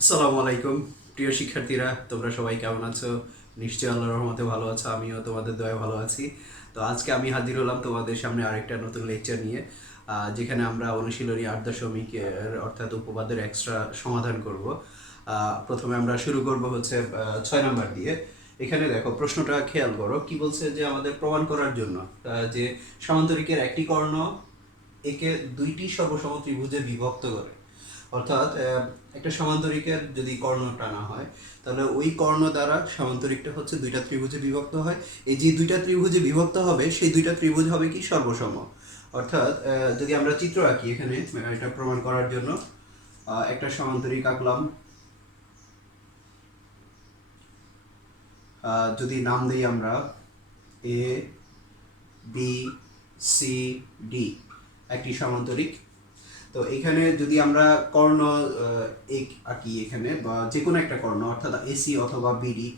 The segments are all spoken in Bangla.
আসসালামু আলাইকুম প্রিয় শিক্ষার্থীরা, তোমরা সবাই কেমন আছো? নিশ্চয়ই আল্লাহর রহমতে ভালো আছো, আমিও তোমাদের দয়ায় ভালো আছি। তো আজকে আমি হাজির হলাম তোমাদের সামনে আরেকটা নতুন লেকচার নিয়ে, যেখানে আমরা অনুশীলনী ৮ দশমিকের অর্থাৎ উপপাদ্যের এক্সট্রা সমাধান করব। প্রথমে আমরা শুরু করব হচ্ছে ৬ নাম্বার দিয়ে। এখানে দেখো, প্রশ্নটা খেয়াল করো, কি বলছে যে আমাদের প্রমাণ করার জন্য যে সামান্তরিকের একটি কর্ণ একে দুইটি সর্বসম ত্রিভুজে বিভক্ত করে। অর্থাৎ একটা সমান্তরিকের যদি কর্ণ টানা হয়, তাহলে ওই কর্ণ দ্বারা সমান্তরিকটা হচ্ছে দুইটা ত্রিভুজে বিভক্ত হয়। এই যে দুইটা ত্রিভুজে বিভক্ত হবে, সেই দুইটা ত্রিভুজ হবে কি সর্বসম। অর্থাৎ যদি আমরা চিত্র আঁকি এখানে, এটা প্রমাণ করার জন্য একটা সমান্তরিক আঁকলাম। যদি নাম দিই আমরা এ বি সি ডি, একটি সমান্তরিক। তো এখানে যদি আমরা কর্ণ আঁকি এখানে, বা যে কোনো একটা কর্ণ অর্থাৎ এসি অথবা বিডি,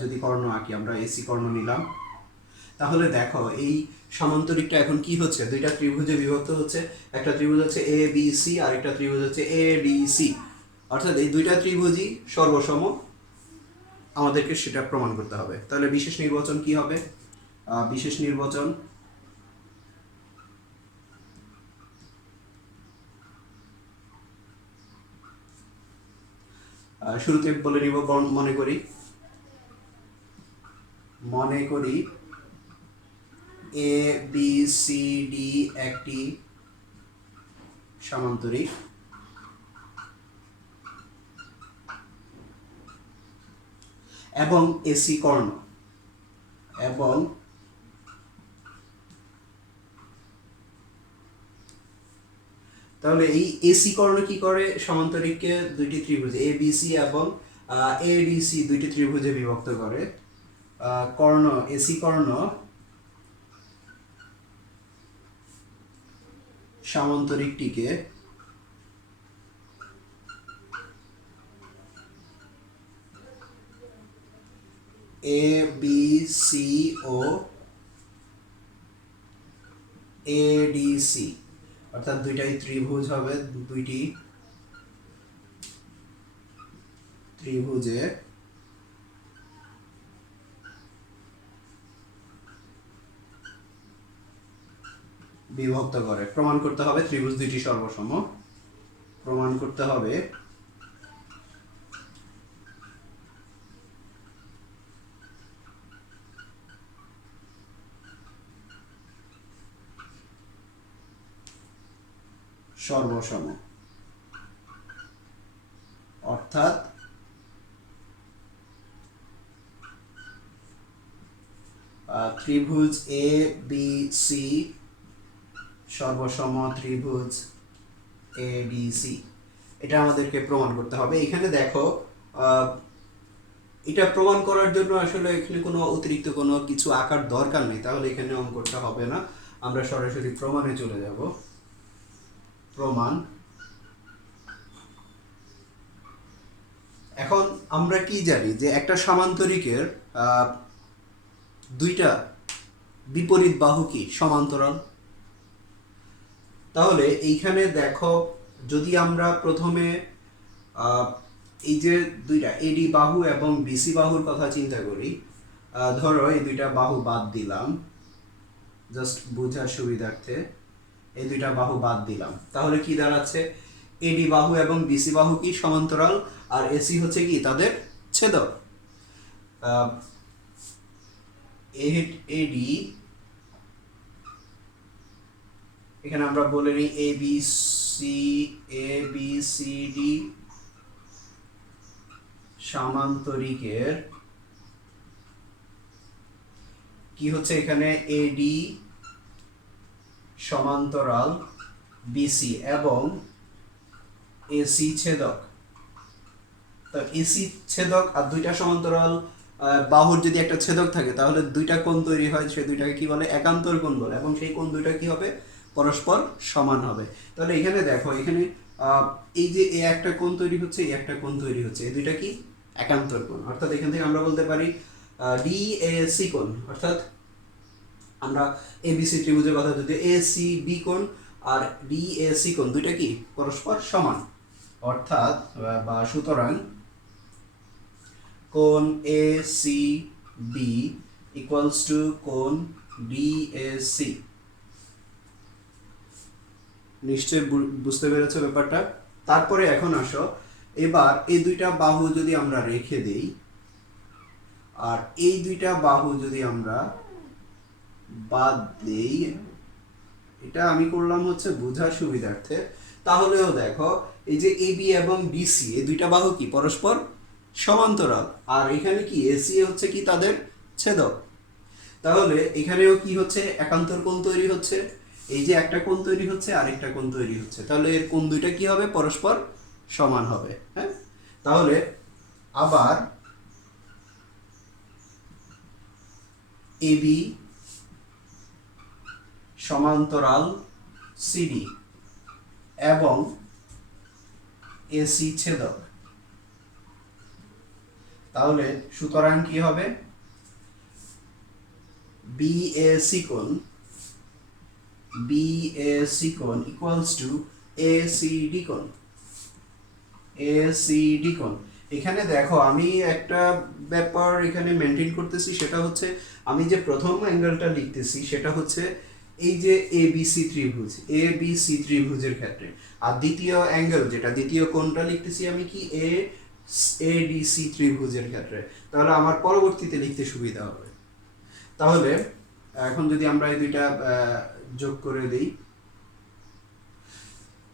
যদি কর্ণ আঁকি, আমরা এসি কর্ণ নিলাম, তাহলে দেখো এই সমান্তরিকটা এখন কি হচ্ছে, দুইটা ত্রিভুজে বিভক্ত হচ্ছে। একটা ত্রিভুজ হচ্ছে এ বি সি, আর একটা ত্রিভুজ হচ্ছে এ ডি সি। অর্থাৎ এই দুইটা ত্রিভুজই সর্বসম, আমাদেরকে সেটা প্রমাণ করতে হবে। তাহলে বিশেষ নির্বাচন কি হবে? বিশেষ নির্বাচন শুরুতে বলে নিব। মনে করি এ বি সি ডি একটি সমান্তরিক, এবং এসি কর্ণ, এবং তাহলে এই এসি কর্ণ কি করে, সমান্তরিককে দুইটি ত্রিভুজ এ বি সি এবং এ ডি সি দুইটি ত্রিভুজে বিভক্ত করে। কর্ণ এসি কর্ণ সমান্তরিকটিকে এ বি সি ও এডিসি, অর্থাৎ দুইটাই ত্রিভুজ হবে, দুইটি ত্রিভুজে বিভক্ত করে। প্রমাণ করতে হবে ত্রিভুজ দুইটি সর্বসম, প্রমাণ করতে হবে সর্বসম। অর্থাৎ ত্রিভুজ এ বি সি সর্বসম ত্রিভুজ এ ডি সি, এটা আমাদেরকে প্রমাণ করতে হবে। এখানে দেখো, এটা প্রমাণ করার জন্য আসলে এখানে কোনো অতিরিক্ত কোনো কিছু আঁকার দরকার নেই, তাহলে এখানে অঙ্কটা হবে না। আমরা সরাসরি প্রমাণে চলে যাব। প্রমাণ। এখন আমরা কি জানি যে একটা সমান্তরিকের দুইটা বিপরীত বাহু কি সমান্তরাল। তাহলে এইখানে দেখো, যদি আমরা প্রথমে এই যে দুইটা এডি বাহু এবং বিসি বাহুর কথা চিন্তা করি, ধরো এই দুইটা বাহু বাদ দিলাম, জাস্ট বোঝার সুবিধার্থে এই দুইটা বাহু বাদ দিলাম, তাহলে কি দাঁড়াচ্ছে, এডি বাহু এবং বিসি বাহু কি সমান্তরাল, আর এসি হচ্ছে কি তাদের ছেদক। এডি, এখানে আমরা বলে নিই এ বি সি ডি সামান্তরিকের কি হচ্ছে, এখানে এডি সমান্তরাল বিসি এবং এসি ছেদক। তো এসি ছেদক আর দুইটা সমান্তরাল বাহুর যদি একটা ছেদক থাকে, তাহলে দুইটা কোণ তৈরি হয়, সেই দুইটাকে কি বলে, একান্তর কোণ বলে, এবং সেই কোণ দুইটা কি হবে, পরস্পর সমান হবে। তাহলে এখানে দেখো, এখানে এই যে এ একটা কোণ তৈরি হচ্ছে, এই একটা কোণ তৈরি হচ্ছে, এই দুইটা কি একান্তর কোণ। অর্থাৎ এখান থেকে আমরা বলতে পারি ডি এ সি কোণ, অর্থাৎ আমরা এবিসি ত্রিভুজের কথা, যদি এ সি বি কোণ আর ডি এ সি কোণ দুইটা কি পরস্পর সমান। অর্থাৎ বা সুতরাং কোণ A C B equals to কোণ ডিএসি। নিশ্চয়ই বুঝতে পেরেছো ব্যাপারটা। তারপরে এখন আসো, এবার এই দুইটা বাহু যদি আমরা রেখে দেই আর এই দুইটা বাহু যদি আমরা বাদ দেই, এটা আমি করলাম হচ্ছে বোঝার সুবিধার্থে, তাহলেও দেখো এই যে এবি এবং ডিসি এই দুইটা বাহু কি পরস্পর সমান্তরাল, আর এখানে কি এসি হচ্ছে কি তাদের ছেদক। তাহলে এখানেও কি হচ্ছে একান্তর কোণ তৈরি হচ্ছে, এই যে একটা কোণ তৈরি হচ্ছে আরেকটা কোণ তৈরি হচ্ছে, তাহলে এর কোণ দুইটা কি হবে পরস্পর সমান হবে। হ্যাঁ, তাহলে আবার এবি সমান্তরাল সিডি এবং এসি ছেদক, তাহলে সুতরাং কি হবে বিএসি কোণ ইকুয়ালস টু এসিডি কোণ। এখানে দেখো আমি একটা ব্যাপার এখানে মেনটেন করতেছি, সেটা হচ্ছে আমি যে প্রথম অ্যাঙ্গেলটা লিখতেছি সেটা হচ্ছে এই যে এবিসি ত্রিভুজের ক্ষেত্রে, আর দ্বিতীয় অ্যাঙ্গেল যেটা দ্বিতীয় কোণটা লিখতেছি আমি কি এডিসি ত্রিভুজের ক্ষেত্রে, তাহলে আমার পরবর্তীতে লিখতে সুবিধা হবে। তাহলে এখন যদি আমরা এই দুইটা যোগ করে দিই,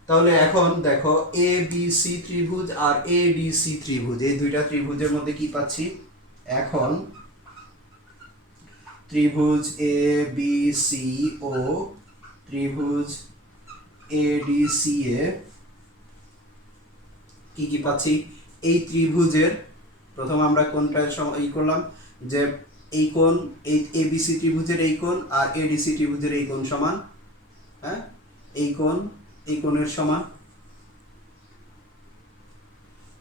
তাহলে এখন দেখো এ বি সি ত্রিভুজ আর এডিসি ত্রিভুজ এই দুইটা ত্রিভুজের মধ্যে কি পাচ্ছি, এখন ত্রিভুজ এ বি সি ও ত্রিভুজ এডিসি এ কি কি পাচ্ছি, এই ত্রিভুজের প্রথম আমরা কোনটা ই করলাম যে এই কোণ, এই এবিসি ত্রিভুজের এই কোণ আর এডিসি ত্রিভুজের এই কোণ সমান। হ্যাঁ, এই কোণ এই কোণের সমান।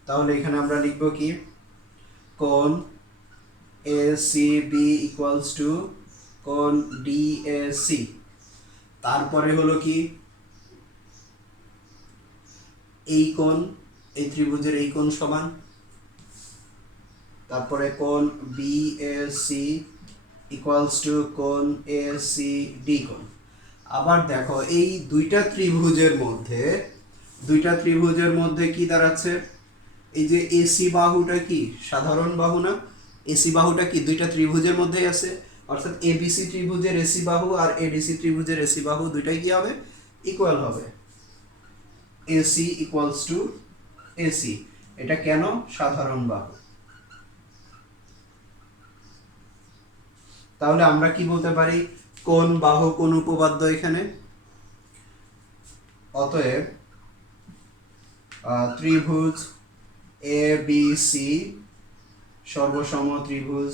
তাহলে এখানে আমরা লিখব কি কোণ এসিবি ইকুয়ালস টু কোণ ডিএসি। তারপরে হলো কি এই কোণ এই ত্রিভুজের এই কোণ সমান, তারপরে কোণ বিএসি ইকুয়ালস টু কোণ এসিডি কোণ। আবার দেখো এই দুইটা ত্রিভুজের মধ্যে কি দাঁড়াচ্ছে, এই যে এসি বাহুটা কি সাধারণ বাহু না, এসি বাহুটা কি দুইটা ত্রিভুজের মধ্যেই আছে, অর্থাৎ এবিসি ত্রিভুজের এসি বাহু আর এডিসি ত্রিভুজের এসি বাহু দুইটাই কি হবে ইকুয়াল হবে, এসি ইকুয়ালস টু এসি। এটা কেন সাধারণ বাহু। তাহলে আমরা কি বলতে পারি কোন বাহু কোন উপপাদ্য এখানে, অতএব ত্রিভুজ এ বি সি সর্বসম ত্রিভুজ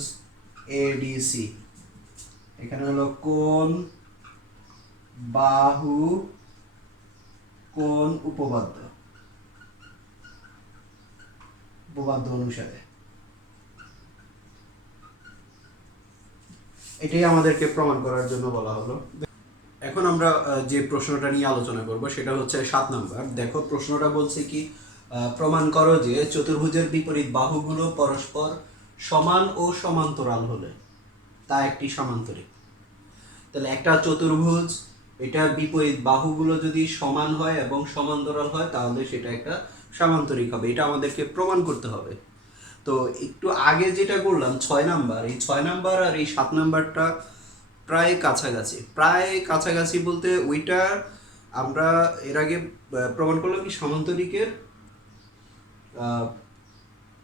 এডিসি, এখানে হলো কোন বাহু কোন উপপাদ্য অনুসারে, এটাই আমাদেরকে প্রমাণ করার জন্য বলা হলো। এখন আমরা যে প্রশ্নটা নিয়ে আলোচনা করব সেটা হচ্ছে 7 নাম্বার। দেখো প্রশ্নটা বলছে কি প্রমাণ করো যে চতুর্ভুজের বিপরীত বাহুগুলো পরস্পর সমান ও সমান্তরাল হলে তা একটি সমান্তরিক। তাহলে একটা চতুর্ভুজ এটার বিপরীত বাহুগুলো যদি সমান হয় এবং সমান্তরাল হয় তাহলে সেটা একটা সমান্তরিক হবে, এটা আমাদেরকে প্রমাণ করতে হবে। তো একটু আগে যেটা করলাম 6 নাম্বার, এই 6 নাম্বার আর এই 7 নাম্বারটা প্রায় কাছাকাছি বলতে ওইটা আমরা এর আগে প্রমাণ করলাম কি সমান্তরিকের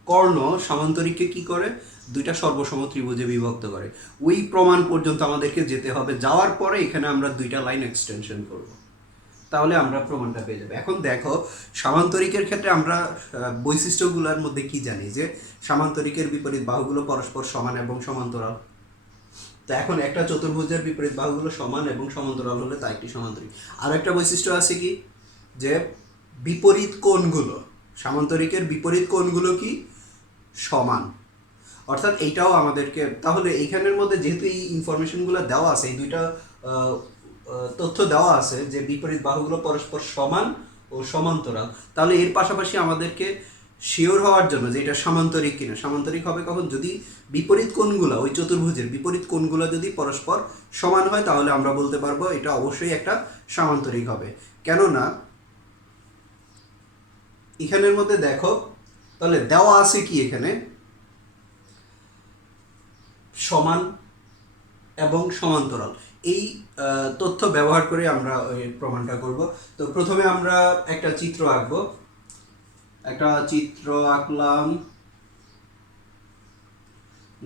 কর্ণ সমান্তরিককে কি করে দুইটা সর্বসম ত্রিভুজে বিভক্ত করে, ওই প্রমাণ পর্যন্ত আমাদেরকে যেতে হবে। যাওয়ার পরে এখানে আমরা দুইটা লাইন এক্সটেনশন করব, তাহলে আমরা প্রমাণটা পেয়ে যাবো। এখন দেখো সামান্তরিকের ক্ষেত্রে আমরা বৈশিষ্ট্যগুলোর মধ্যে কি জানি যে সামান্তরিকের বিপরীত বাহুগুলো পরস্পর সমান এবং সমান্তরাল। তো এখন একটা চতুর্ভুজের বিপরীত বাহুগুলো সমান এবং সমান্তরাল হলে তা একটি সমান্তরিক। আর একটা বৈশিষ্ট্য আছে কি যে বিপরীত কোণগুলো, সামান্তরিকের বিপরীত কোণগুলো কি সমান, অর্থাৎ এইটাও আমাদেরকে, তাহলে এইখানের মধ্যে যেহেতু এই ইনফরমেশনগুলো দেওয়া আছে, এই দুইটা তথ্য দেওয়া আছে যে বিপরীত বাহুগুলো পরস্পর সমান ও সমান্তরাল। তাহলে এর পাশাপাশি আমাদেরকে শিওর হওয়ার জন্য যে এটা সামান্তরিক কিনা, সামান্তরিক হবে কখন, যদি বিপরীত কোণগুলো, ওই চতুর্ভুজের বিপরীত কোণগুলো যদি পরস্পর সমান হয় তাহলে আমরা বলতে পারবো এটা অবশ্যই একটা সামান্তরিক হবে। কেননা এখানের মধ্যে দেখো, তাহলে দেওয়া আছে কি এখানে সমান এবং সমান্তরাল, এই তথ্য ব্যবহার করে আমরা ওই প্রমাণটা করব। তো প্রথমে আমরা একটা চিত্র আঁকবো, একটা চিত্র আঁকলাম,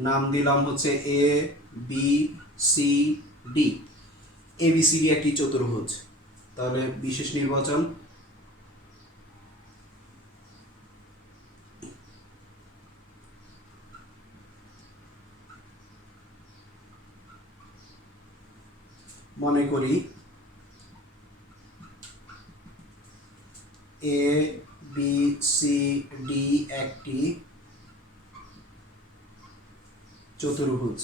নাম দিলাম হচ্ছে এ বি সি ডি। এ বি সি ডি একটি চতুর্ভুজ। তাহলে বিশেষ নির্বাচন, মনে করি এ বি সি ডি একটি চতুর্ভুজ।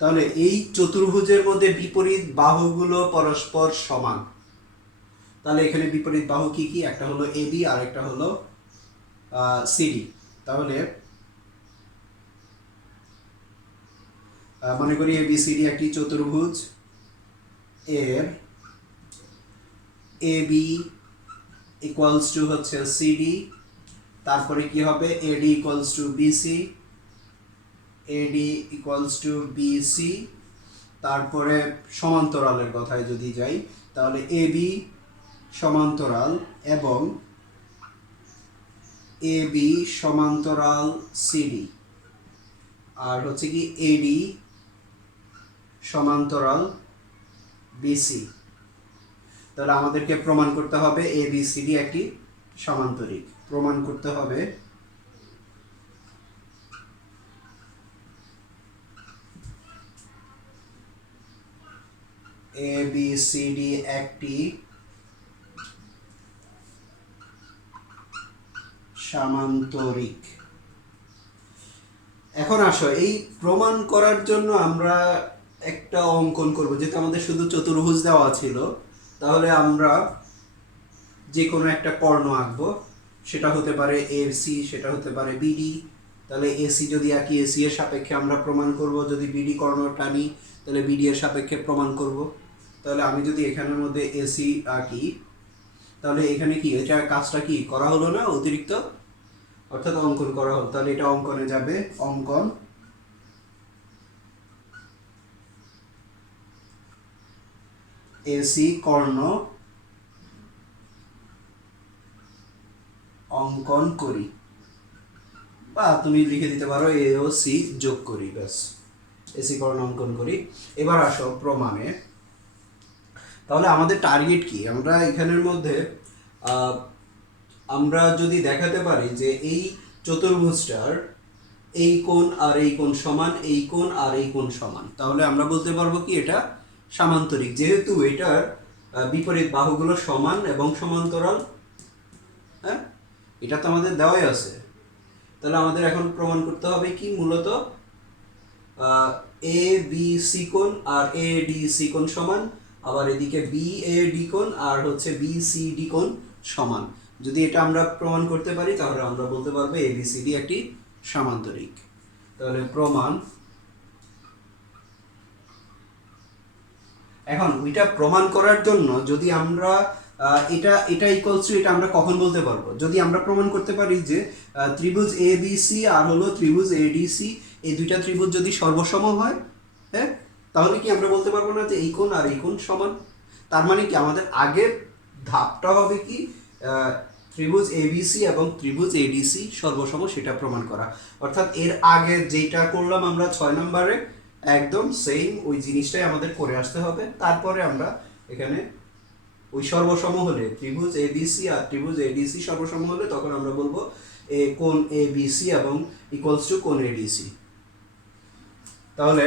তাহলে এই চতুর্ভুজের মধ্যে বিপরীত বাহুগুলো পরস্পর সমান। তাহলে এখানে বিপরীত বাহু কি কি, একটা হলো এবি আর একটা হলো সিডি। তাহলে মনে করি এ বি সি ডি একটি চতুর্ভুজ, এর এ বি ইকুয়ালস টু হচ্ছে সিডি, তারপরে কি হবে AD equals to BC, AD equals to BC. তারপরে সমান্তরালের কথায় যদি যাই তাহলে এ বি সমান্তরাল এবং এ বি সমান্তরাল সিডি, আর হচ্ছে কি এডি সমান্তরাল বিসি। তাহলে আমাদেরকে প্রমাণ করতে হবে এ বি সি ডি একটি সমান্তরিক। প্রমাণ করতে হবে এ বি সি ডি একটি সামান্তরিক। এখন আসো, এই প্রমাণ করার জন্য আমরা একটা অঙ্কন করব। যেহেতু আমাদের শুধু চতুর্ভুজ দেওয়া ছিল, তাহলে আমরা যে কোনো একটা কর্ণ আঁকবো, সেটা হতে পারে এর সি, সেটা হতে পারে বিডি। তাহলে এসি যদি আঁকি, এসি এর সাপেক্ষে আমরা প্রমাণ করব। যদি বিডি কর্ণ টানি তাহলে বিডি এর সাপেক্ষে প্রমাণ করব। তাহলে আমি যদি এখানের মধ্যে এসি আঁকি, তাহলে এখানে কি এটা কাজটা কি করা হলো না অতিরিক্ত, অর্থাৎ অঙ্কন করা হলো। তাহলে এটা অঙ্কনে যাবে, অঙ্কন এসি কর্ণ অঙ্কন করি, বা তুমি লিখে দিতে পারো এ ও সি যোগ করি, ব্যাস এসি কর্ণ অঙ্কন করি। এবার আসো প্রমাণে। তাহলে আমাদের টার্গেট কি, আমরা এখানের মধ্যে আমরা যদি দেখাতে পারি যে এই চতুর্ভুজটার এই কোণ আর এই কোণ সমান, এই কোণ আর এই কোণ সমান, তাহলে আমরা বলতে পারবো কি এটা সামান্তরিক, যেহেতু এটার বিপরীত বাহুগুলো সমান এবং সমান্তরাল। হ্যাঁ, এটা তো আমাদের দেওয়াই আছে। তাহলে আমাদের এখন প্রমাণ করতে হবে কি, মূলত এ বি সি কোণ আর এ ডি সি কোণ সমান, আবার এদিকে বি এ ডি কোণ আর হচ্ছে বি সি ডি কোণ সমান। যদি এটা আমরা প্রমাণ করতে পারি তাহলে আমরা বলতে পারবো এ বি সি ডি একটি সামান্তরিক। তাহলে প্রমাণ। এখন ওইটা প্রমাণ করার জন্য যদি আমরা এটা ইকুয়ালস টু, এটা আমরা কখন বলতে পারবো, যদি আমরা প্রমাণ করতে পারি যে ত্রিভুজ এ বি সি আর হলো ত্রিভুজ এ ডি সি, এই দুইটা ত্রিভুজ যদি সর্বসম হয়, হ্যাঁ, তাহলে কি আমরা বলতে পারবো না যে এই কোণ আর এই কোণ সমান। তার মানে কি আমাদের আগের ধাপটা হবে কি, ত্রিভুজ এবিসি এবং ত্রিভুজ এডিসি সর্বসম সেটা প্রমাণ করা। অর্থাৎ এর আগে যেটা করলাম আমরা 6 নম্বরে, একদম সেম ওই জিনিসটাই আমাদের করে আসতে হবে। তারপরে আমরা এখানে ওই সর্বসম হলে, ত্রিভুজ এবিসি আর ত্রিভুজ এডিসি সর্বসম হলে তখন আমরা বলবো কোণ এবিসি এবং ইকুয়ালস টু কোণ এডিসি। তাহলে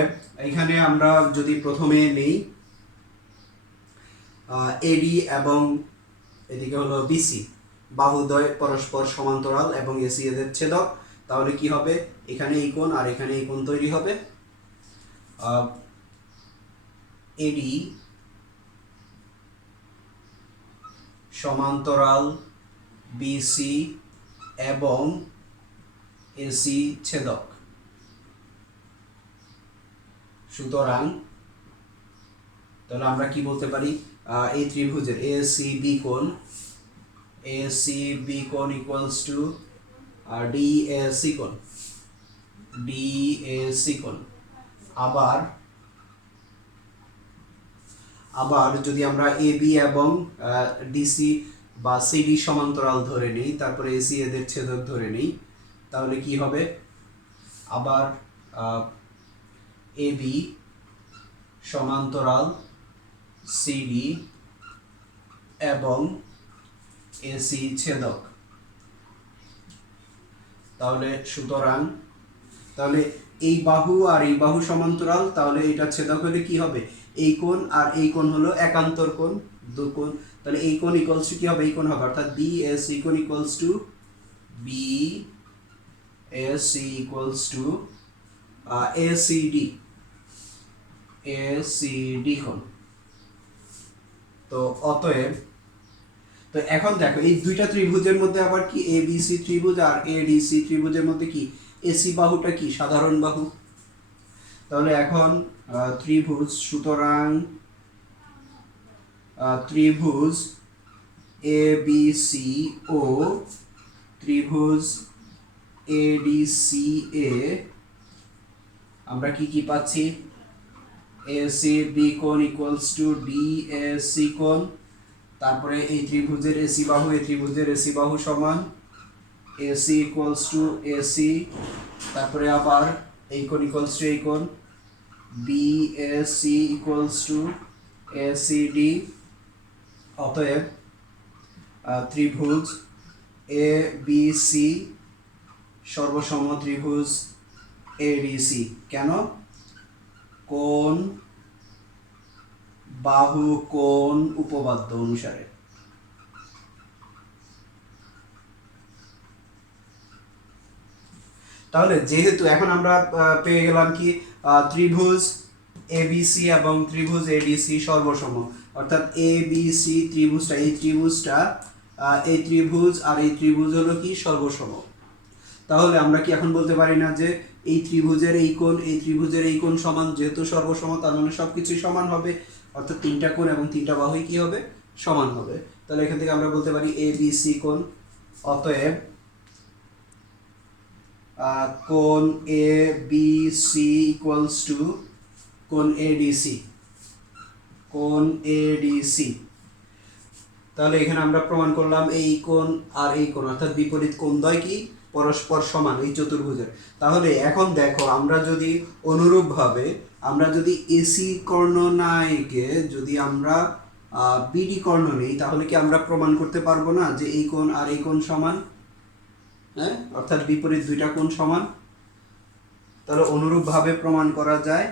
এখানে আমরা যদি প্রথমে নেই এডি এবং এদিকে হলো বিসি, বাহুদ্বয় পরস্পর সমান্তরাল এবং এসি এদের ছেদক, তাহলে কি হবে, এখানে এই কোণ আর এখানে এই কোণ তৈরি হবে। এডি সমান্তরাল বিসি এবং এসি ছেদক। সুতরাং তাহলে আমরা কি বলতে পারি, এই ত্রিভুজের এসিবি কোণ ইকুয়ালস টু ডিএসি কোণ। আবার যদি আমরা এবি এবং ডিসি বা সিডি সমান্তরাল ধরে নিই, তারপরে এসি এদের ছেদক ধরে নিই, তাহলে কি হবে, আবার এবি সমান্তরাল সিডি এবং এসি ছেদক। তাহলে সুতরাং তাহলে এই বাহু আর এই বাহু সমান্তরাল, তাহলে এটা ছেদক হলে কি হবে, এই কোণ আর এই কোণ হলো একান্তর কোণ, দু কোণ। তাহলে এই কোণ ইকুয়ালস টু কি হবে, এই কোণ হবে, অর্থাৎ বিএসি কোণ equals to BAC equals to ACD কোণ। তো অতএব তো এখন দেখো এই দুইটা ত্রিভুজের মধ্যে আবার কি এবিসি ত্রিভুজ আর এডিসি ত্রিভুজের মধ্যে কি এসি বাহুটা কি সাধারণ বাহু। তাহলে এখন ত্রিভুজ, সুতরাং ত্রিভুজ এবিসি ও ত্রিভুজ এডিসি এ আমরা কি কি পাচ্ছি, এসিবি কোণ ইকুয়ালস টু ডিএসি কোণ। তারপরে এই ত্রিভুজের এসি বাহু এই ত্রিভুজের এসি বাহু সমান এসি ইকুয়ালস টু এসি, তারপরে আবার এই কোণ ইকুয়ালস টু এই কোণ, বিএসি ইকুয়ালস টু এসিডি। অতএব ত্রিভুজ এবিসি সর্বসম ত্রিভুজ এডিসি। কেন, কোণ বাহু কোণ উপপাদ্য অনুসারে। তাহলে যেহেতু এখন আমরা পেয়ে গেলাম কি ত্রিভুজ এবিসি এবং ত্রিভুজ এডিসি সর্বসম, অর্থাৎ এবিসি ত্রিভুজটা এই ত্রিভুজ আর এই ত্রিভুজ হলো কি সর্বসম। তাহলে আমরা কি এখন বলতে পারি না যে এই ত্রিভুজের এই কোণ এই ত্রিভুজের এই কোণ সমান, যেহেতু সর্বসম তার মানে সবকিছুই সমান হবে, অর্থাৎ তিনটা কোণ এবং তিনটা বাহুই কি হবে, সমান হবে। তাহলে এখান থেকে আমরা বলতে পারি এবিসি কোণ। অতএব কোণ এবিসি ইকুয়ালস টু কোণ এডিসি। তাহলে এখানে আমরা প্রমাণ করলাম এই কোণ আর এই কোণ অর্থাৎ বিপরীত কোণদ্বয় কি পরস্পর সমান এই চতুর্ভুজের। তাহলে এখন দেখো আমরা যদি অনুরূপভাবে আমরা যদি এসি কর্ণ না এঁকে যদি আমরা বিডি কর্ণ নেই, তাহলে কি আমরা প্রমাণ করতে পারবো না যে এই কোণ আর এই কোণ সমান, হ্যাঁ, অর্থাৎ বিপরীত দুইটা কোণ সমান। তাহলে অনুরূপভাবে প্রমাণ করা যায়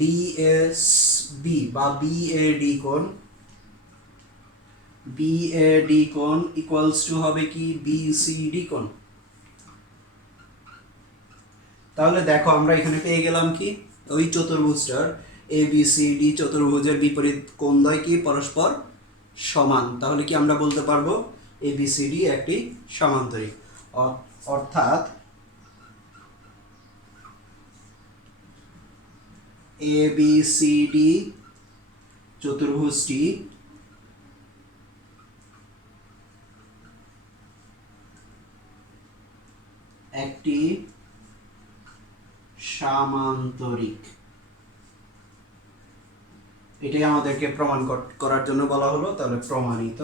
ডিএসবি বা বিএডি কোণ ইকুয়ালস টু হবে কি বিসিডি কোণ। তাহলে দেখো আমরা এখানে পেয়ে গেলাম কি ওই চতুর্ভুজটার এবিসিডি চতুর্ভুজের বিপরীত কোণদ্বয় কি পরস্পর সমান। তাহলে কি আমরা বলতে পারবো এবিসিডি একটি সমান্তরিক, অর্থাৎ এবিসিডি চতুর্ভুজটি একটি সামান্তরিক। এটাই আমাদেরকে প্রমাণ করার জন্য বলা হলো। তাহলে প্রমাণিত।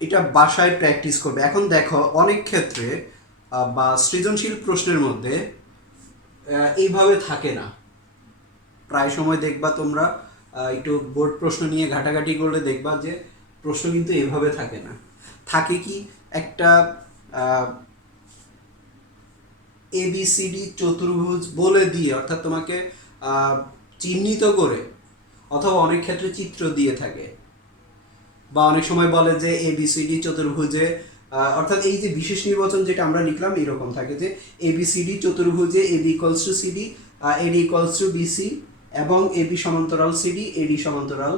এটা বাসায় প্র্যাকটিস করবে। এখন দেখো অনেক ক্ষেত্রে বা সৃজনশীল প্রশ্নের মধ্যে এইভাবে থাকে না। প্রায় সময় দেখবা তোমরা একটু বোর্ড প্রশ্ন নিয়ে ঘাটাঘাটি করলে দেখবা যে প্রশ্ন কিন্তু এভাবে থাকে না। থাকে কি একটা এবিসিডি চতুর্ভুজ বলে দিয়ে, অর্থাৎ তোমাকে চিহ্নিত করে, অথবা অনেক ক্ষেত্রে চিত্র দিয়ে থাকে, বা অনেক সময় বলে যে এবিসিডি চতুর্ভুজে অর্থাৎ এই যে বিশেষ নির্বাচন যেটা আমরা লিখলাম এরকম থাকে যে এবিসিডি চতুর্ভুজে AB equals to CD, AD equals to BC এবং এবি সমান্তরাল সিডি, এডি সমান্তরাল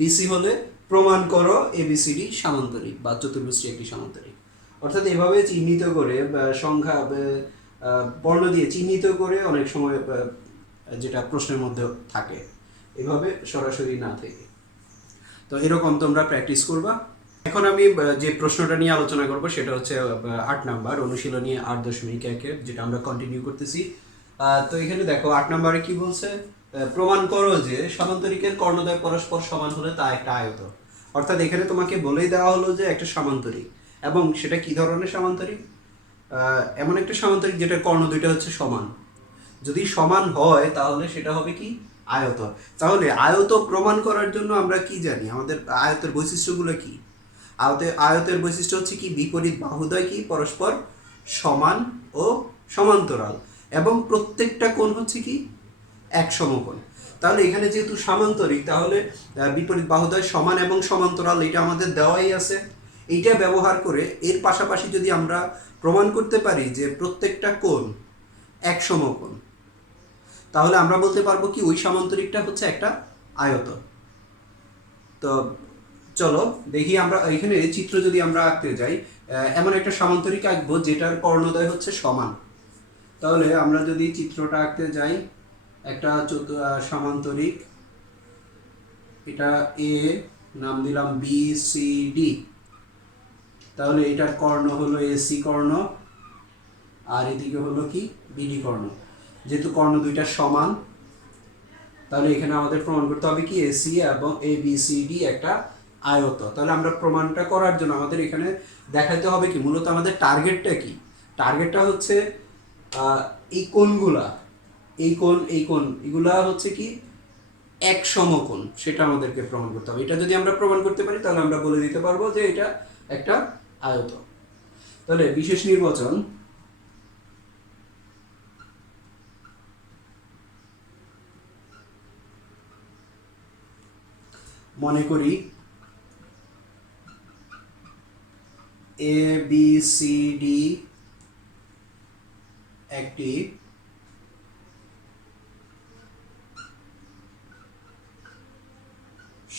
বিসি হলে প্রমাণ করো এবিসিডি সামান্তরিক বা চতুর্ভুজটি একটি সামান্তরিক। অর্থাৎ এভাবে চিহ্নিত করে সংখ্যা বর্ণ দিয়ে চিহ্নিত করে অনেক সময় যেটা প্রশ্নের মধ্যে থাকে, এভাবে সরাসরি না থেকে। তো এরকম তোমরা প্র্যাকটিস করবা। এখন আমি যে প্রশ্নটা নিয়ে আলোচনা করব সেটা হচ্ছে 8 নাম্বার অনুশীলনী 8.1 যেটা আমরা কন্টিনিউ করতেছি। তো এখানে দেখো 8 নাম্বারে কি বলছে, প্রমাণ করো যে সামান্তরিকের কর্ণদ্বয় পরস্পর সমান হলে তা একটা আয়ত। অর্থাৎ এখানে তোমাকে বলেই দেওয়া হলো যে একটা সামান্তরিক, এবং সেটা কি ধরনের সামান্তরিক, এমন একটা সামান্তরিক যেটা কর্ণ দুইটা হচ্ছে সমান। যদি সমান হয় তাহলে সেটা হবে কি আয়ত। তাহলে আয়ত প্রমাণ করার জন্য আমরা কি জানি, আমাদের আয়তের বৈশিষ্ট্যগুলো কি? আয়তের বৈশিষ্ট্য হচ্ছে কি, বিপরীত বাহুদ্বয় কি পরস্পর সমান ও সমান্তরাল, এবং প্রত্যেকটা কোণ হচ্ছে কি এক সমকোণ। তাহলে এখানে যেহেতু সামান্তরিক, তাহলে বিপরীত বাহুদ্বয় সমান এবং সমান্তরাল এটা আমাদের দেওয়াই আছে। এইটা ব্যবহার করে এর পাশাপাশি যদি আমরা প্রমাণ করতে পারি যে প্রত্যেকটা কোণ এক সমকোণ, তাহলে আমরা বলতে পারবো কি ওই সামান্তরিকটা হচ্ছে একটা আয়ত। তো চলো দেখি, আমরা এখানে চিত্র যদি আমরা আঁকতে যাই, এমন একটা সামান্তরিক আঁকবো যেটার কর্ণদ্বয় হচ্ছে সমান। তাহলে আমরা যদি চিত্রটা আঁকতে যাই, একটা সামান্তরিক, এটা এ নাম দিলাম বি সি ডি, তাহলে এটার কর্ণ হলো এসি কর্ণ আর এদিকে হলো কি বিডি কর্ণ। যেহেতু কর্ণ দুইটা সমান, তাহলে এখানে আমাদের প্রমাণ করতে হবে কি এসি এবং এ বি সি ডি একটা আয়ত। তাহলে আমরা প্রমাণটা করার জন্য আমাদের এখানে দেখাতে হবে কি, মূলত আমাদের টার্গেটটা কি, টার্গেটটা হচ্ছে এই কোণগুলা, এই কোণ এগুলা হচ্ছে কি এক সমকোণ, সেটা আমাদেরকে প্রমাণ করতে হবে। এটা যদি আমরা প্রমাণ করতে পারি তাহলে আমরা বলে দিতে পারবো যে এটা একটা আয়ত। তাহলে বিশেষ নির্বাচন, মনে করি এ বি সি ডি একটি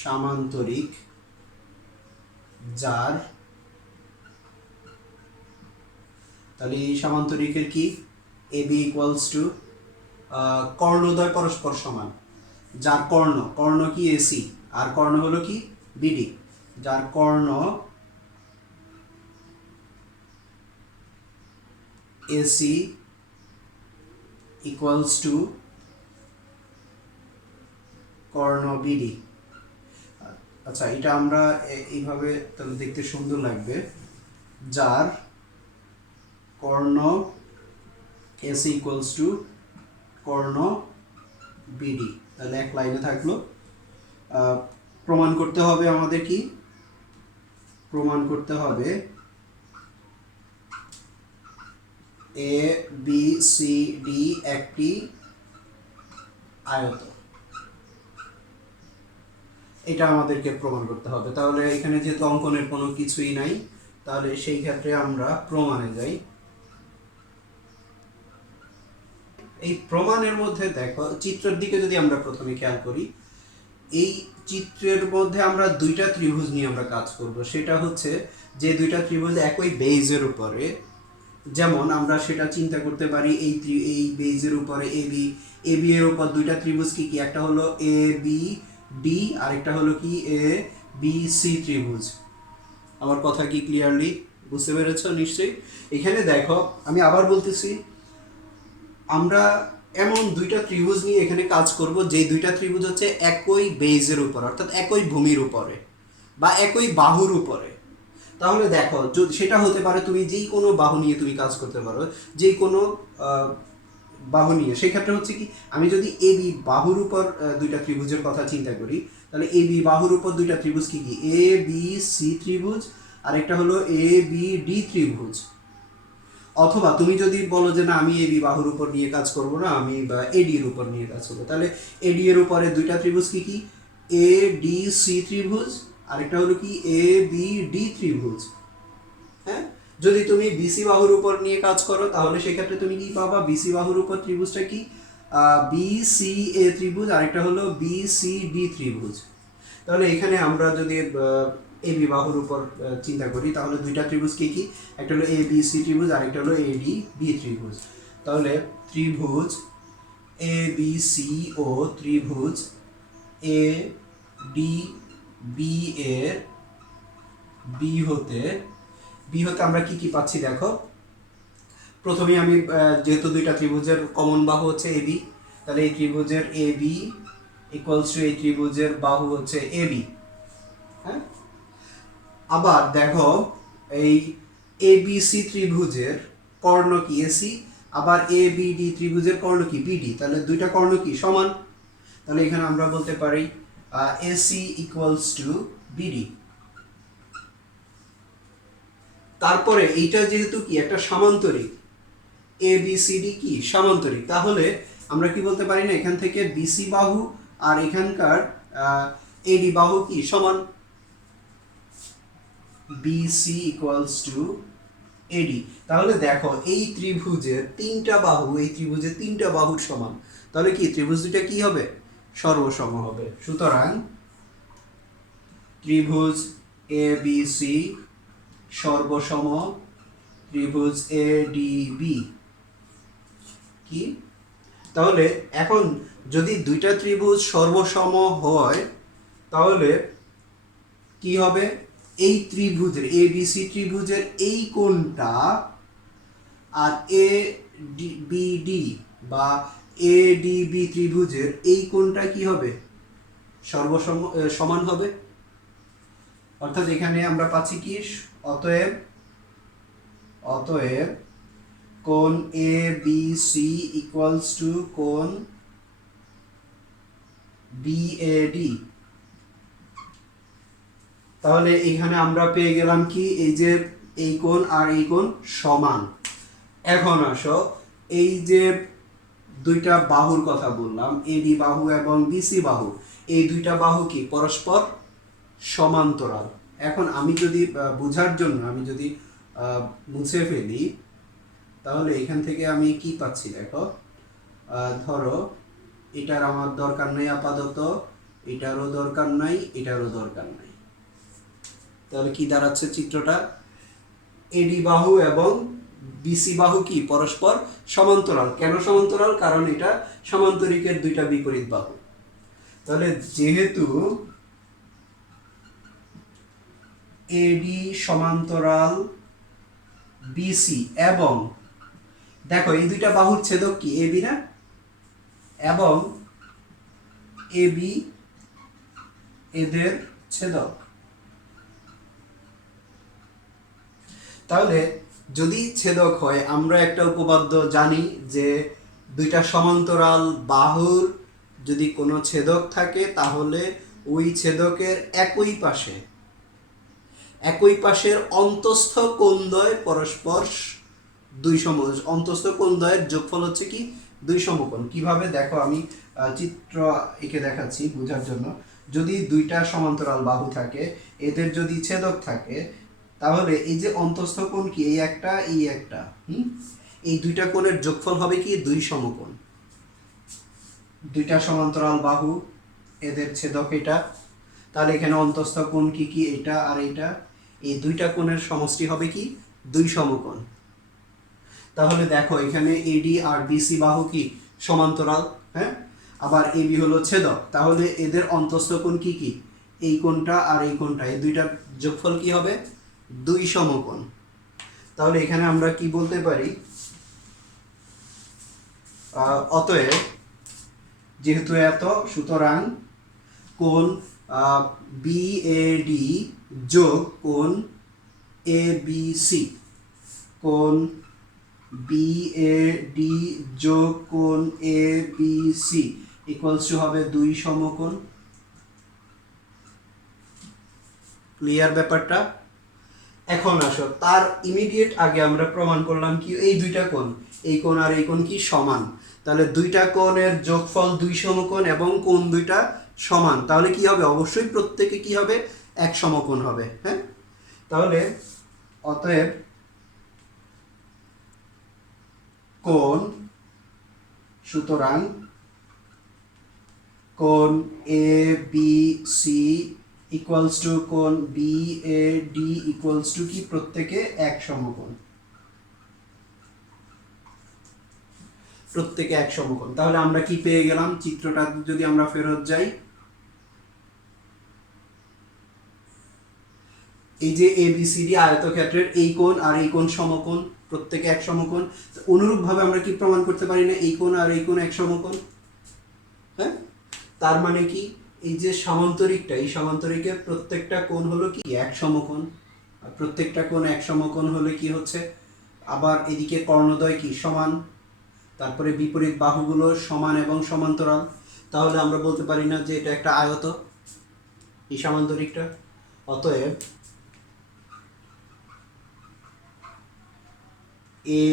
সামান্তরিক যার, তাহলে এই সামান্তরিকের কি এ বি ইকুয়ালস টু কর্ণদ্বয় পরস্পর সমান, যার কর্ণ কি এসি আর কর্ণ হলো কি বিডি, যার কর্ণ এসি ইকুয়ালস টু কর্ণ বিডি। আচ্ছা, এটা আমরা এইভাবে তাহলে দেখতে সুন্দর লাগবে, যার কর্ণ এসি ইকুয়ালস টু কর্ণ বিডি। তাহলে এক লাইনে থাকলো। প্রমাণ করতে হবে আমাদের কি, প্রমাণ করতে হবে এ বি সি ডি একটি আয়ত, এটা আমাদেরকে প্রমাণ করতে হবে। তাহলে এখানে যেহেতু অঙ্কনের কোনো কিছুই নাই, তাহলে সেই ক্ষেত্রে আমরা প্রমাণে যাই। এই প্রমাণের মধ্যে দেখো চিত্রের দিকে যদি আমরা প্রথমে খেয়াল করি, এই চিত্রের মধ্যে আমরা দুইটা ত্রিভুজ নিয়ে আমরা কাজ করব। সেটা হচ্ছে যে দুইটা ত্রিভুজ একই বেইজের উপরে, যেমন আমরা সেটা চিন্তা করতে পারি এই বেইজের উপরে এ বি এর উপর দুইটা ত্রিভুজ কি কি, একটা হলো এ বি ডি আর একটা হলো কি এ বি সি ত্রিভুজ। আমার কথা কি ক্লিয়ারলি বুঝতে পেরেছ নিশ্চয়ই? এখানে দেখো আমি আবার বলতেছি, আমরা এমন দুইটা ত্রিভুজ নিয়ে এখানে কাজ করব যে দুইটা ত্রিভুজ হচ্ছে একই বেইজের উপর, অর্থাৎ একই ভূমির উপরে বা একই বাহুর উপরে। তাহলে দেখো সেটা হতে পারে তুমি যেই কোনো বাহু নিয়ে তুমি কাজ করতে পারো, যেই কোনো বাহু নিয়ে। সেই ক্ষেত্রে হচ্ছে কি, আমি যদি এ বি বাহুর উপর দুইটা ত্রিভুজের কথা চিন্তা করি, তাহলে এ বি বাহুর উপর দুইটা ত্রিভুজ কি কি, এ বি সি ত্রিভুজ আর একটা হলো এ বি ডি ত্রিভুজ। অথবা তুমি যদি বলো যে না আমি এ বি বাহুর উপর নিয়ে কাজ করব না, আমি এডি এর উপর নিয়ে কাজ করবো, তাহলে এডি এর উপরে দুইটা ত্রিভুজ কি কি, এ ডি সি ত্রিভুজ আর একটা হলো কি এ বি ডি ত্রিভুজ। হ্যাঁ, যদি তুমি বিসি বাহুর উপর নিয়ে কাজ করো তাহলে সেক্ষেত্রে তুমি কি পাবা, বিসি বাহুর উপর ত্রিভুজটা কি বিসি এ ত্রিভুজ, আরেকটা হলো বিসিডি ত্রিভুজ। তাহলে এখানে আমরা যদি এ বি বাহুর উপর চিন্তা করি তাহলে দুইটা ত্রিভুজ কি কি, একটা হলো এ বি সি ত্রিভুজ, আরেকটা হলো এ ডি বি ত্রিভুজ। তাহলে ত্রিভুজ এ বি সি ও ত্রিভুজ এ ডি বি এর বি হতে আমরা কি কি পাচ্ছি দেখো। প্রথমে আমি যেহেতু দুইটা ত্রিভুজের কমন বাহু হচ্ছে এ বি, তাহলে এই ত্রিভুজের এ বি ইকুয়ালস টু এই ত্রিভুজের বাহু হচ্ছে এ বি। হ্যাঁ, আবার দেখো এই এ বি সি ত্রিভুজের কর্ণ কি এসি, আবার এ বি ডি ত্রিভুজের কর্ণ কি বিডি, তাহলে দুইটা কর্ণ কি সমান। তাহলে এখানে আমরা বলতে পারি এসি ইকুয়ালস টু বিডি। তারপরে এইটা যেহেতু কি একটা সামান্তরিক, এ বি সি ডি কি সামান্তরিক, তাহলে আমরা কি বলতে পারি না এখান থেকে বিসি বাহু আর এখানকার এডি বাহু কি সমান, বিসি ইকুয়ালস টু এডি। তাহলে দেখো এই ত্রিভুজের তিনটা বাহু এই ত্রিভুজের তিনটা বাহুর সমান, তাহলে কি ত্রিভুজ দুইটা কি হবে, সর্বসম হবে। সুতরাং ত্রিভুজ এ বি সি সর্বসম ত্রিভুজ এ ডি বি কি। তাহলে এখন যদি দুইটা ত্রিভুজ সর্বসম হয় তাহলে কি হবে, এই ত্রিভুজের এ বি সি ত্রিভুজের এই কোণটা আর এ বি ডি বা এ ডি বি ত্রিভুজের এই কোণটা কি হবে, সর্বসম সমান হবে। অর্থাৎ এখানে আমরা পাচ্ছি কি, অতএব কোণ A B C equals to কোণ বি এ ডি। তাহলে এখানে আমরা পেয়ে গেলাম কি, এই যে এই কোণ আর এই কোণ সমান। এখন আসো এই যে দুইটা বাহুর কথা বললাম, এবি বাহু এবং বিসি বাহু, এই দুইটা বাহু কি পরস্পর সমান্তরাল। এখন আমি যদি বোঝার জন্য আমি যদি মুছে ফেলি তাহলে এখান থেকে আমি কি পাচ্ছি দেখো, ধরো এটার আমার দরকার নেই আপাতত, এটারও দরকার নাই, এটারও দরকার নাই। তাহলে কি দাঁড়াচ্ছে চিত্রটা, এডি বাহু এবং বিসি বাহু কি পরস্পর সমান্তরাল। কেন সমান্তরাল, কারণ এটা সমান্তরিকের দুইটা বিপরীত বাহু। তাহলে যেহেতু এডি সমান্তরাল বিসি এবং দেখো এই দুইটা বাহুর ছেদক কি এবি না, এবং এবি এদের ছেদক। তাহলে যদি ছেদক হয় আমরা একটা উপপাদ্য জানি যে দুইটা সমান্তরাল বাহুর যদি কোনো ছেদক থাকে তাহলে ওই ছেদকের একই পাশের অন্তস্থ কোণদ্বয় পরস্পর দুই সমকোণ, অন্তস্থ কোণদ্বয়ের যোগফল হচ্ছে কি দুই সমকোণ। কিভাবে দেখো আমি চিত্র এঁকে দেখাচ্ছি বোঝার জন্য। যদি দুইটা সমান্তরাল বাহু থাকে, এদের যদি ছেদক থাকে তাহলে এই যে অন্তস্থ কোণ কি এই একটা এই দুইটা কোণের যোগফল হবে কি দুই সমকোণ। দুইটা সমান্তরাল বাহু এদের ছেদক এটা, তাহলে এখানে অন্তস্থ কোণ কি কি এটা আর এটা, এই দুইটা কোণের সমষ্টি হবে কি দুই সমকোণ। তাহলে দেখো এখানে এডি আর বিসি বাহু কি সমান্তরাল, হ্যাঁ, আবার এবি হলো ছেদক, তাহলে এদের অন্তস্থ কোণ কি কি এই কোণটা আর এই কোণটা, এই দুইটার যোগফল কি হবে দুই সমকোণ। তাহলে এখানে আমরা কি বলতে পারি, অতএব যেহেতু এত, সুতরাং কোণ বিএডি যোগ কোণ এবিসি, কোণ বিএডি যোগ কোণ এবিসি ইকুয়ালস টু হবে দুই সমকোণ। ক্লিয়ার ব্যাপারটা। এখন আসো তার ইমিডিয়েট আগে আমরা প্রমাণ করলাম কি এই দুইটা কোণ, এই কোণ আর এই কোণ কি সমান, তাহলে দুইটা কোণের যোগফল দুই সমকোণ এবং কোণ দুইটা সমান, তাহলে কি হবে অবশ্যই প্রত্যেকে কি হবে এক সমকোণ হবে। হ্যাঁ, তাহলে অতএব কোণ, সুতরাং কোণ A B C equals to কোণ B A D equals to কি, প্রত্যেকে এক সমকোণ, প্রত্যেকে এক সমকোণ। তাহলে আমরা কি পেয়ে গেলাম, চিত্রটা যদি আমরা ফেরত যাই, এই যে এবিসিডি আয়তক্ষেত্রের এই কোণ আর এই কোণ সমকোণ, প্রত্যেকে এক সমকোণ। অনুরূপভাবে আমরা কি প্রমাণ করতে পারি না এই কোণ আর এই কোণ এক সমকোণ? হ্যাঁ, তার মানে কি, এই যে সামান্তরিকটা, এই সামান্তরিকের প্রত্যেকটা কোণ হলো কি এক সমকোণ, আর প্রত্যেকটা কোণ এক সমকোণ হলে কি হচ্ছে, আবার এদিকে কর্ণদ্বয় কি সমান, তারপরে বিপরীত বাহুগুলো সমান এবং সমান্তরাল। তাহলে আমরা বলতে পারি না যে এটা একটা আয়ত, এই সামান্তরিকটা? অতএব এ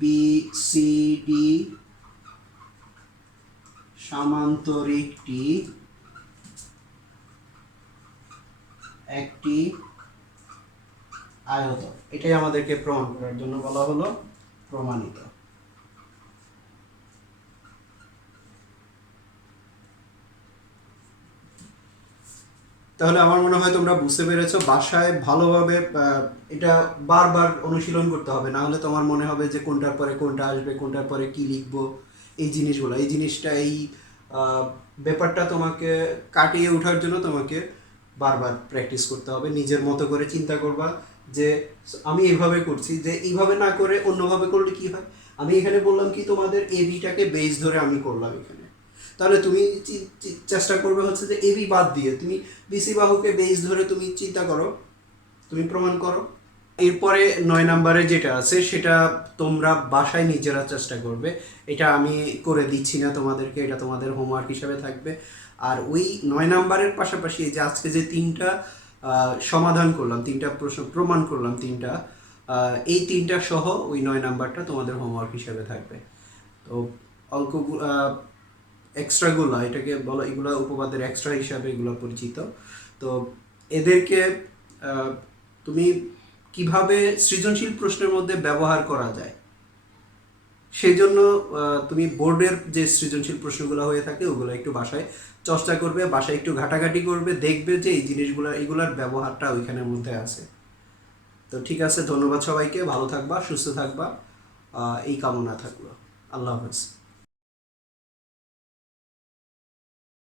বি সি ডি সামান্তরিকটি একটি আয়ত। এটাই আমাদেরকে প্রমাণ করার জন্য বলা হলো প্রমাণিত। তাহলে আমার মনে হয় তোমরা বুঝতে পেরেছো। বাসায় ভালোভাবে এটা বারবার অনুশীলন করতে হবে, না হলে তোমার মনে হবে যে কোনটার পরে কোনটা আসবে, কোনটার পরে কি লিখবো, এই জিনিসগুলো, এই জিনিসটা, এই ব্যাপারটা তোমাকে কাটিয়ে ওঠার জন্য তোমাকে বারবার প্র্যাকটিস করতে হবে। নিজের মতো করে চিন্তা করবা যে আমি এইভাবে করছি, যে এইভাবে না করে অন্যভাবে করলে কি হয়। আমি এখানে বললাম কি তোমাদের এ বিটাকে বেস ধরে আমি করলাম এখানে, তাহলে তুমি চেষ্টা করবে হচ্ছে যে এবি বাদ দিয়ে তুমি বিসি বাহুকে বেস ধরে তুমি চিন্তা করো, তুমি প্রমাণ করো। এরপরে 9 নম্বরে যেটা আছে সেটা তোমরা বাসায় নিজেরা চেষ্টা করবে, এটা আমি করে দিচ্ছি না তোমাদেরকে, এটা তোমাদের হোমওয়ার্ক হিসাবে থাকবে। আর ওই 9 নম্বরের পাশাপাশি এই যে আজকে যে 3টা সমাধান করলাম, 3টা প্রশ্ন প্রমাণ করলাম, 3টা, এই 3টা সহ ওই 9 নাম্বারটা তোমাদের হোমওয়ার্ক হিসাবে থাকবে। তো অঙ্ক এক্সট্রাগুলো, এটাকে বলা, এগুলো উপপাদ্যের এক্সট্রা হিসাবে এগুলো পরিচিত। তো এদেরকে তুমি কিভাবে সৃজনশীল প্রশ্নের মধ্যে ব্যবহার করা যায়, সেই জন্য তুমি বোর্ডের যে সৃজনশীল প্রশ্নগুলো হয়ে থাকে ওগুলো একটু বাসায় চর্চা করবে, বাসায় একটু ঘাটাঘাটি করবে, দেখবে যে এই জিনিসগুলো, এগুলোর ব্যবহারটা ওইখানের মধ্যে আছে। তো ঠিক আছে, ধন্যবাদ সবাইকে, ভালো থাকবা, সুস্থ থাকবা, এই কামনা থাকলো। আল্লাহ হাফেজ।